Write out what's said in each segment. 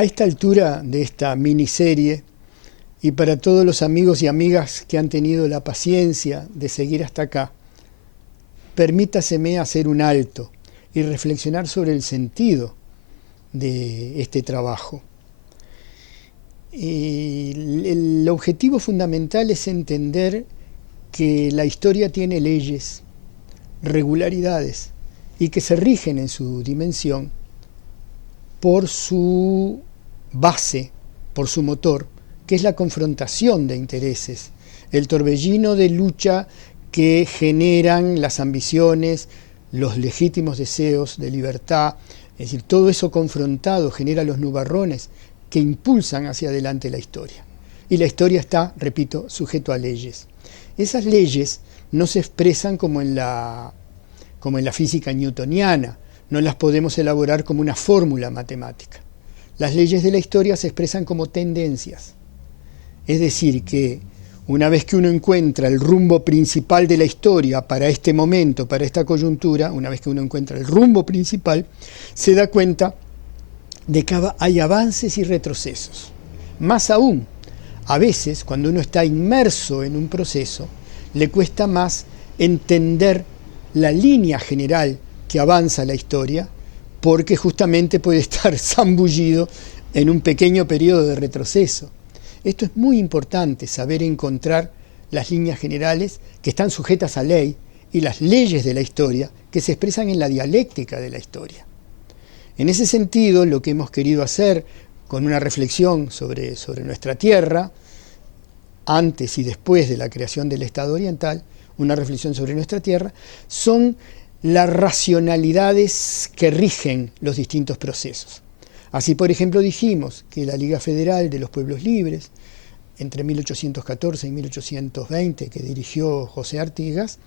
A esta altura de esta miniserie, y para todos los amigos y amigas que han tenido la paciencia de seguir hasta acá, permítaseme hacer un alto y reflexionar sobre el sentido de este trabajo. El objetivo fundamental es entender que la historia tiene leyes, regularidades, y que se rigen en su dimensión por su base, por su motor, que es la confrontación de intereses, el torbellino de lucha que generan las ambiciones, los legítimos deseos de libertad, es decir, todo eso confrontado genera los nubarrones que impulsan hacia adelante la historia. Y la historia está, repito, sujeto a leyes. Esas leyes no se expresan como en la física newtoniana, no las podemos elaborar como una fórmula matemática. Las leyes de la historia se expresan como tendencias. Es decir, que una vez que uno encuentra el rumbo principal de la historia para este momento, para esta coyuntura, una vez que uno encuentra el rumbo principal, se da cuenta de que hay avances y retrocesos. Más aún, a veces, cuando uno está inmerso en un proceso, le cuesta más entender la línea general que avanza la historia, porque justamente puede estar zambullido en un pequeño periodo de retroceso. Esto es muy importante, saber encontrar las líneas generales que están sujetas a ley y las leyes de la historia que se expresan en la dialéctica de la historia. En ese sentido, lo que hemos querido hacer con una reflexión sobre nuestra tierra, antes y después de la creación del Estado oriental, una reflexión sobre nuestra tierra, son las racionalidades que rigen los distintos procesos. Así, por ejemplo, dijimos que la Liga Federal de los Pueblos Libres, entre 1814 y 1820, que dirigió José Artigas,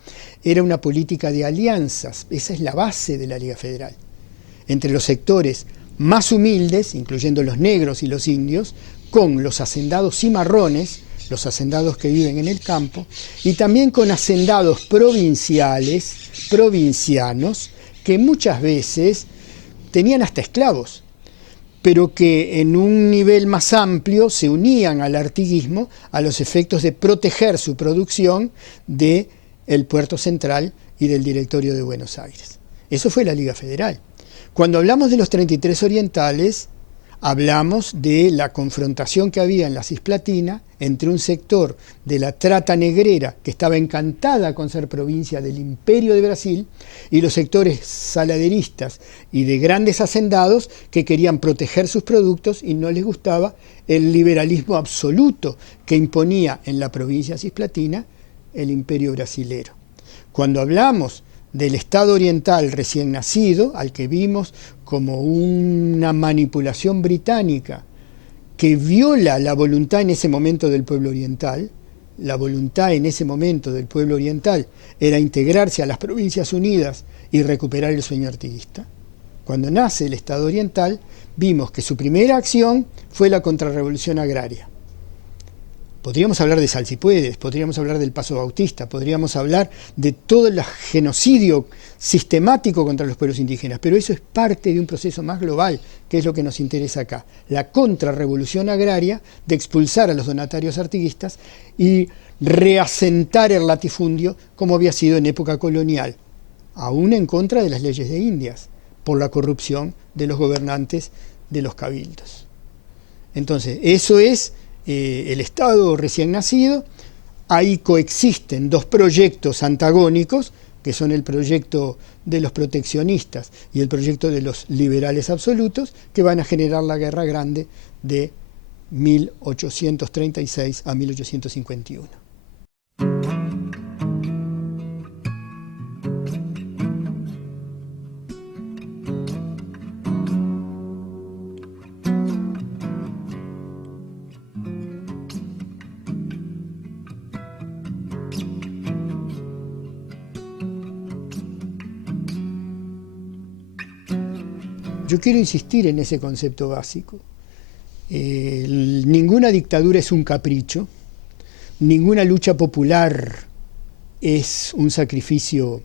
era una política de alianzas. Esa es la base de la Liga Federal. Entre los sectores más humildes, incluyendo los negros y los indios, con los hacendados cimarrones, los hacendados que viven en el campo, y también con hacendados provincianos, que muchas veces tenían hasta esclavos, pero que en un nivel más amplio se unían al artiguismo a los efectos de proteger su producción del puerto central y del directorio de Buenos Aires. Eso fue la Liga Federal. Cuando hablamos de los 33 orientales, hablamos de la confrontación que había en la Cisplatina entre un sector de la trata negrera, que estaba encantada con ser provincia del Imperio de Brasil, y los sectores saladeristas y de grandes hacendados que querían proteger sus productos y no les gustaba el liberalismo absoluto que imponía en la provincia cisplatina el Imperio brasilero. Cuando hablamos del Estado oriental recién nacido, al que vimos como una manipulación británica que viola la voluntad en ese momento del pueblo oriental, la voluntad en ese momento del pueblo oriental era integrarse a las Provincias Unidas y recuperar el sueño artiguista. Cuando nace el Estado oriental, vimos que su primera acción fue la contrarrevolución agraria. Podríamos hablar de Salsipuedes, podríamos hablar del Paso Bautista, podríamos hablar de todo el genocidio sistemático contra los pueblos indígenas, pero eso es parte de un proceso más global, que es lo que nos interesa acá. La contrarrevolución agraria de expulsar a los donatarios artiguistas y reasentar el latifundio como había sido en época colonial, aún en contra de las leyes de Indias, por la corrupción de los gobernantes de los cabildos. Entonces, eso es el Estado recién nacido. Ahí coexisten dos proyectos antagónicos, que son el proyecto de los proteccionistas y el proyecto de los liberales absolutos, que van a generar la Guerra Grande de 1836 a 1851. Yo quiero insistir en ese concepto básico. Ninguna dictadura es un capricho, ninguna lucha popular es un sacrificio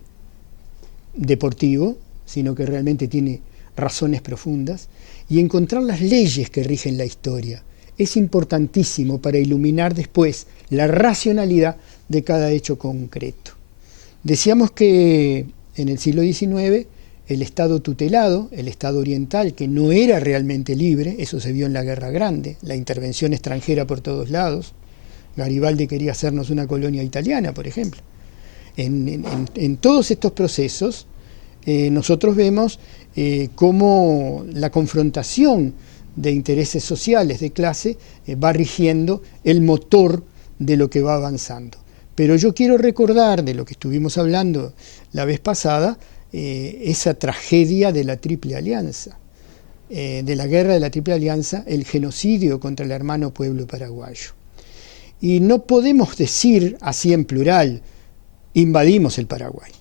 deportivo, sino que realmente tiene razones profundas, y encontrar las leyes que rigen la historia. Es importantísimo para iluminar después la racionalidad de cada hecho concreto. Decíamos que en el siglo XIX el Estado tutelado, el Estado oriental, que no era realmente libre, eso se vio en la Guerra Grande, la intervención extranjera por todos lados. Garibaldi quería hacernos una colonia italiana, por ejemplo. En todos estos procesos nosotros vemos cómo la confrontación de intereses sociales, de clase, va rigiendo el motor de lo que va avanzando. Pero yo quiero recordar de lo que estuvimos hablando la vez pasada, esa tragedia de la Triple Alianza, de la guerra de la Triple Alianza, el genocidio contra el hermano pueblo paraguayo. Y no podemos decir así en plural, invadimos el Paraguay.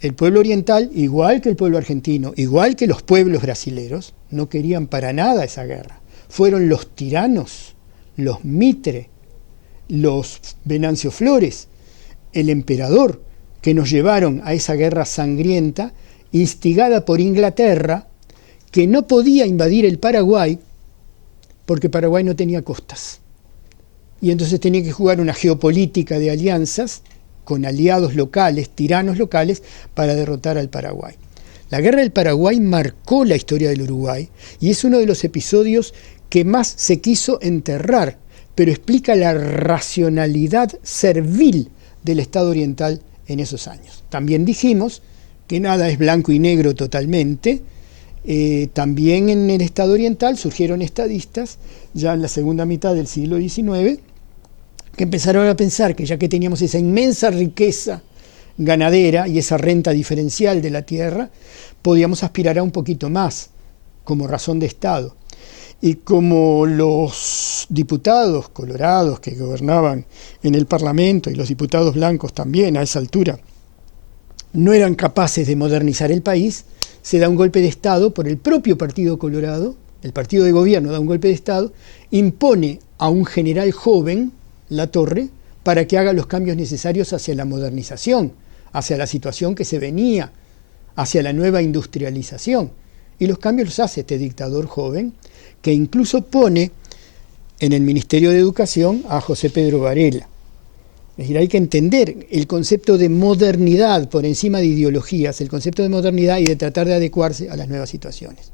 El pueblo oriental, igual que el pueblo argentino, igual que los pueblos brasileros, no querían para nada esa guerra. Fueron los tiranos, los Mitre, los Venancio Flores, el emperador, que nos llevaron a esa guerra sangrienta, instigada por Inglaterra, que no podía invadir el Paraguay, porque Paraguay no tenía costas. Y entonces tenía que jugar una geopolítica de alianzas con aliados locales, tiranos locales, para derrotar al Paraguay. La guerra del Paraguay marcó la historia del Uruguay y es uno de los episodios que más se quiso enterrar, pero explica la racionalidad servil del Estado oriental en esos años. También dijimos que nada es blanco y negro totalmente. También en el Estado oriental surgieron estadistas, ya en la segunda mitad del siglo XIX, que empezaron a pensar que ya que teníamos esa inmensa riqueza ganadera y esa renta diferencial de la tierra, podíamos aspirar a un poquito más como razón de Estado. Y como los diputados colorados que gobernaban en el Parlamento y los diputados blancos también a esa altura no eran capaces de modernizar el país, se da un golpe de Estado por el propio Partido Colorado, el partido de gobierno da un golpe de Estado, impone a un general joven, Latorre, para que haga los cambios necesarios hacia la modernización, hacia la situación que se venía, hacia la nueva industrialización. Y los cambios los hace este dictador joven, que incluso pone en el Ministerio de Educación a José Pedro Varela. Es decir, hay que entender el concepto de modernidad por encima de ideologías, el concepto de modernidad y de tratar de adecuarse a las nuevas situaciones.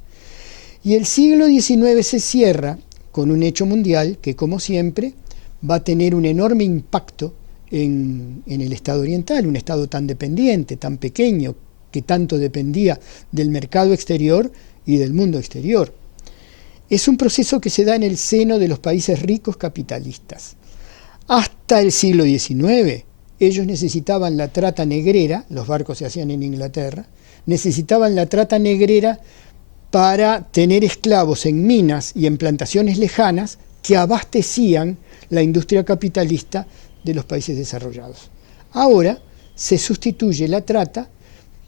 Y el siglo XIX se cierra con un hecho mundial que, como siempre, va a tener un enorme impacto en el Estado oriental, un Estado tan dependiente, tan pequeño, que tanto dependía del mercado exterior y del mundo exterior. Es un proceso que se da en el seno de los países ricos capitalistas. Hasta el siglo XIX, ellos necesitaban la trata negrera, los barcos se hacían en Inglaterra, necesitaban la trata negrera para tener esclavos en minas y en plantaciones lejanas que abastecían la industria capitalista de los países desarrollados. Ahora se sustituye la trata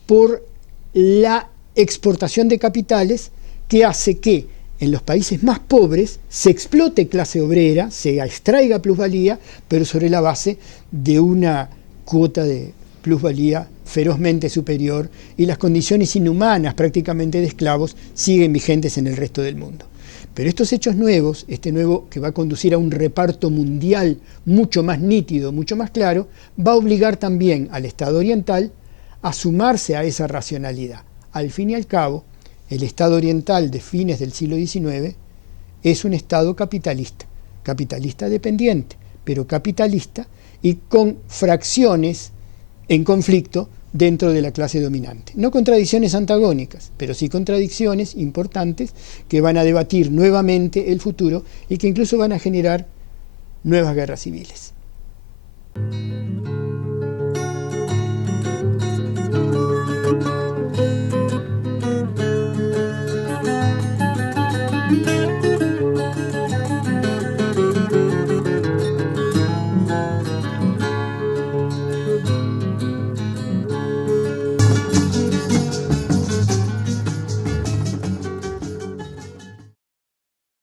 por la exportación de capitales que hace que en los países más pobres se explote clase obrera, se extraiga plusvalía, pero sobre la base de una cuota de plusvalía ferozmente superior y las condiciones inhumanas prácticamente de esclavos siguen vigentes en el resto del mundo. Pero estos hechos nuevos, este nuevo que va a conducir a un reparto mundial mucho más nítido, mucho más claro, va a obligar también al Estado oriental a sumarse a esa racionalidad. Al fin y al cabo, el Estado oriental de fines del siglo XIX es un Estado capitalista, capitalista dependiente, pero capitalista y con fracciones en conflicto dentro de la clase dominante. No contradicciones antagónicas, pero sí contradicciones importantes que van a debatir nuevamente el futuro y que incluso van a generar nuevas guerras civiles.